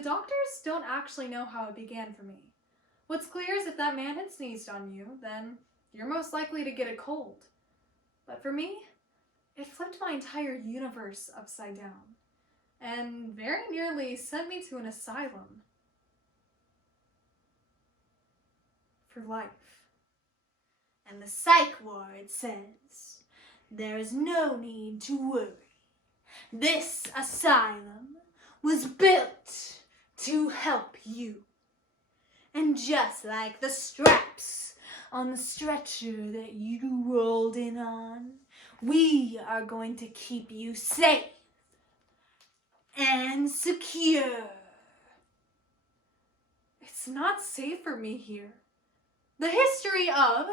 the doctors don't actually know how it began for me. What's clear is if that man had sneezed on you, then you're most likely to get a cold. But for me, it flipped my entire universe upside down, and very nearly sent me to an asylum. For life. And the psych ward says, there is no need to worry. This asylum was built to help you. And just like the straps on the stretcher that you rolled in on, we are going to keep you safe and secure. It's not safe for me here. The history of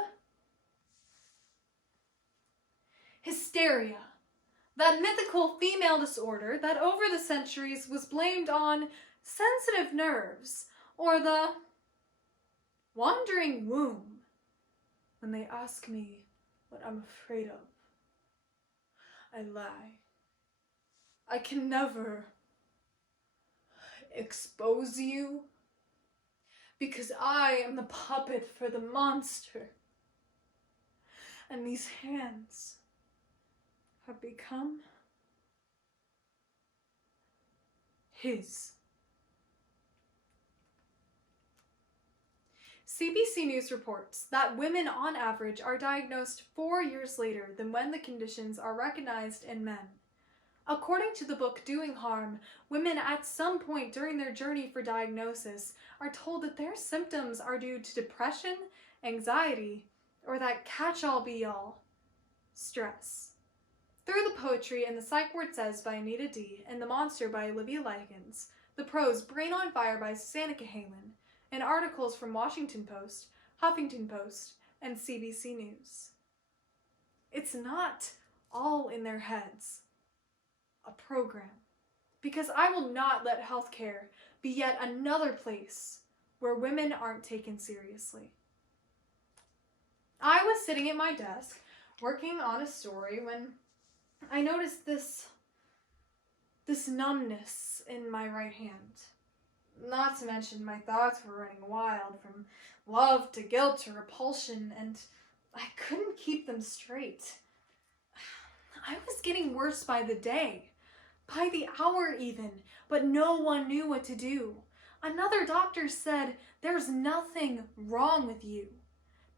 hysteria, that mythical female disorder that over the centuries was blamed on sensitive nerves or the wandering womb. When they ask me what I'm afraid of, I lie. I can never expose you because I am the puppet for the monster. And these hands have become his. CBC News reports that women on average are diagnosed 4 years later than when the conditions are recognized in men. According to the book Doing Harm, women at some point during their journey for diagnosis are told that their symptoms are due to depression, anxiety, or that catch-all be-all, stress. Through the poetry in The Psych Ward Says by Anita D. and The Monster by Olivia Likens, the prose Brain on Fire by Susanna Cahalan, and articles from Washington Post, Huffington Post, and CBC News. It's not all in their heads. A program. Because I will not let healthcare be yet another place where women aren't taken seriously. I was sitting at my desk, working on a story when I noticed this numbness in my right hand. Not to mention my thoughts were running wild from love to guilt to repulsion, and I couldn't keep them straight. I was getting worse by the day, by the hour even, but no one knew what to do. Another doctor said, "There's nothing wrong with you."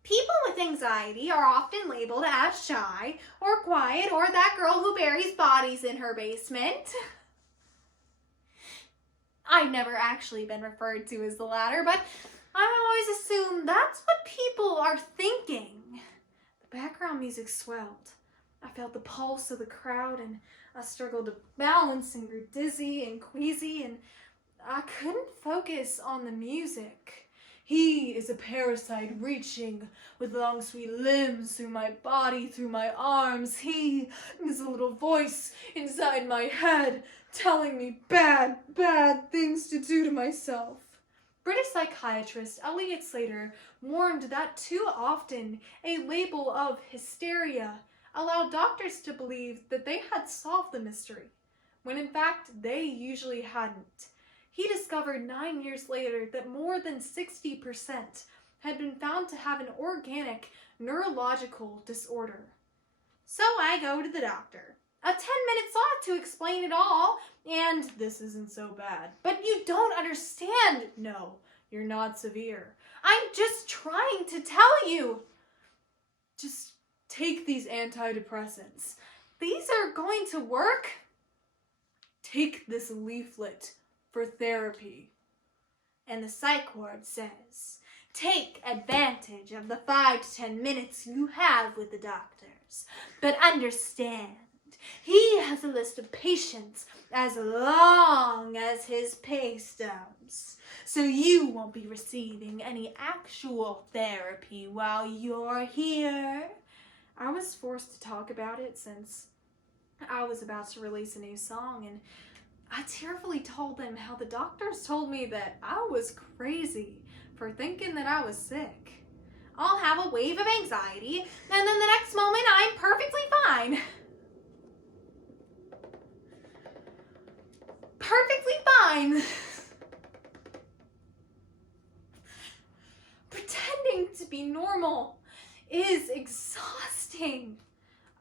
People with anxiety are often labeled as shy or quiet or that girl who buries bodies in her basement. I've never actually been referred to as the latter, but I always assume that's what people are thinking. The background music swelled. I felt the pulse of the crowd, and I struggled to balance and grew dizzy and queasy, and I couldn't focus on the music. He is a parasite reaching with long sweet limbs through my body, through my arms. He is a little voice inside my head telling me bad things to do to myself. British psychiatrist Elliot Slater warned that too often a label of hysteria allowed doctors to believe that they had solved the mystery, when in fact they usually hadn't. He discovered 9 years later that more than 60% had been found to have an organic neurological disorder. So I go to the doctor. A 10-minute slot to explain it all, and this isn't so bad. But you don't understand. No, you're not severe. I'm just trying to tell you. Just take these antidepressants. These are going to work. Take this leaflet for therapy. And the psych ward says, take advantage of the 5 to 10 minutes you have with the doctors. But understand, he has a list of patients as long as his pay stubs. So you won't be receiving any actual therapy while you're here. I was forced to talk about it since I was about to release a new song, and I tearfully told them how the doctors told me that I was crazy for thinking that I was sick. I'll have a wave of anxiety, and then the next moment I'm perfectly fine. Perfectly fine. is exhausting.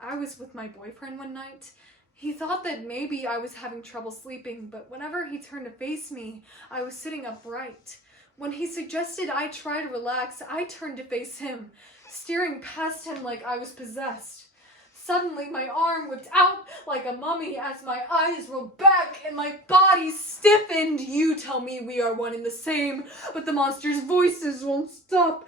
I was with my boyfriend one night. He thought that maybe I was having trouble sleeping, but whenever he turned to face me, I was sitting upright. When he suggested I try to relax, I turned to face him, staring past him like I was possessed. Suddenly, my arm whipped out like a mummy as my eyes rolled back and my body stiffened. You tell me we are one and the same, but the monster's voices won't stop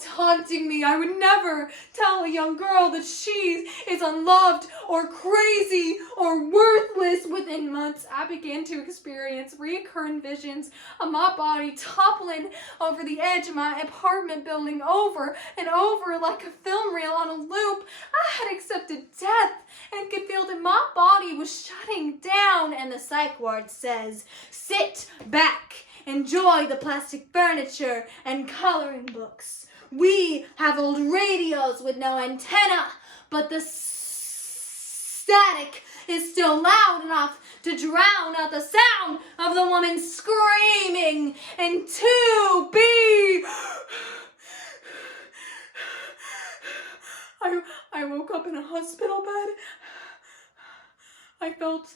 taunting me. I would never tell a young girl that she is unloved or crazy or worthless. Within months, I began to experience recurrent visions of my body toppling over the edge of my apartment building over and over like a film reel on a loop. I had accepted death and could feel that my body was shutting down. And the psych ward says, sit back, enjoy the plastic furniture and coloring books. We have old radios with no antenna, but the static is still loud enough to drown out the sound of the woman screaming. And to be... I woke up in a hospital bed. I felt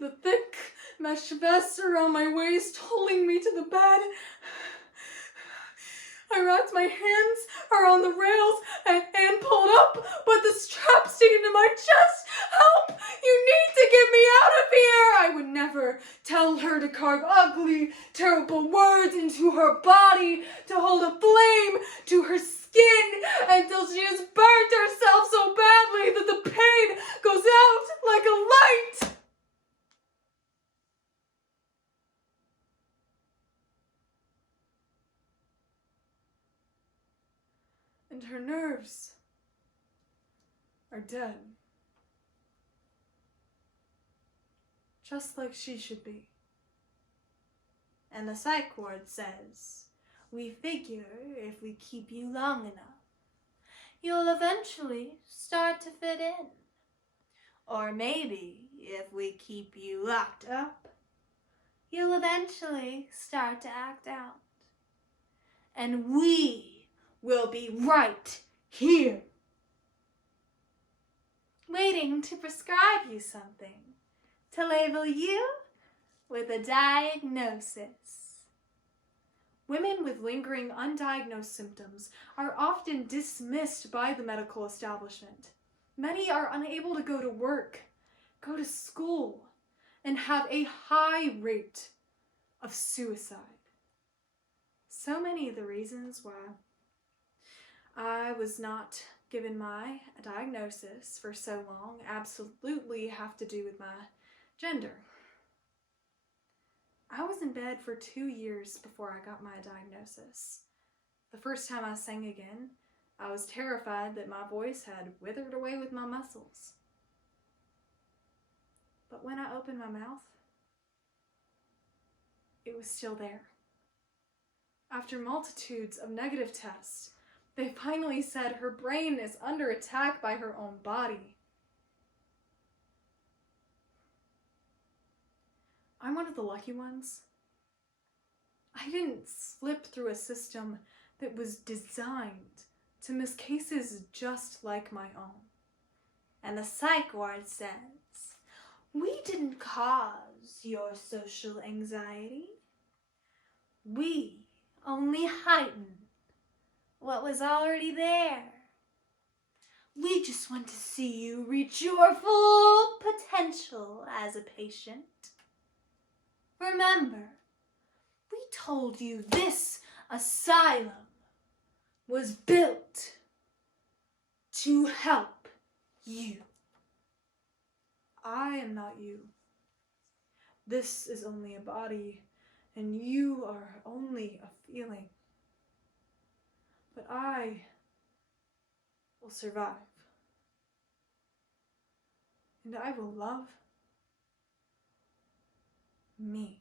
the thick mesh vest around my waist holding me to the bed. I wrapped my hands around the rails and pulled up, but the strap stayed into my chest. Help! You need to get me out of here! I would never tell her to carve ugly, terrible words into her body, to hold a flame to her skin until she has burnt herself so badly that the pain goes out like a light. And her nerves are dead. Just like she should be. And the psych ward says, we figure if we keep you long enough, you'll eventually start to fit in. Or maybe if we keep you locked up, you'll eventually start to act out. And we will be right here, waiting to prescribe you something, to label you with a diagnosis. Women with lingering undiagnosed symptoms are often dismissed by the medical establishment. Many are unable to go to work, go to school, and have a high rate of suicide. So many of the reasons why I was not given my diagnosis for so long absolutely have to do with my gender. I was in bed for 2 years before I got my diagnosis. The first time I sang again, I was terrified that my voice had withered away with my muscles. But when I opened my mouth, it was still there. After multitudes of negative tests, they finally said her brain is under attack by her own body. I'm one of the lucky ones. I didn't slip through a system that was designed to miss cases just like my own. And the psych ward says, we didn't cause your social anxiety. We only heightened what was already there. We just want to see you reach your full potential as a patient. Remember, we told you this asylum was built to help you. I am not you. This is only a body, and you are only a feeling. But I will survive. And I will love me.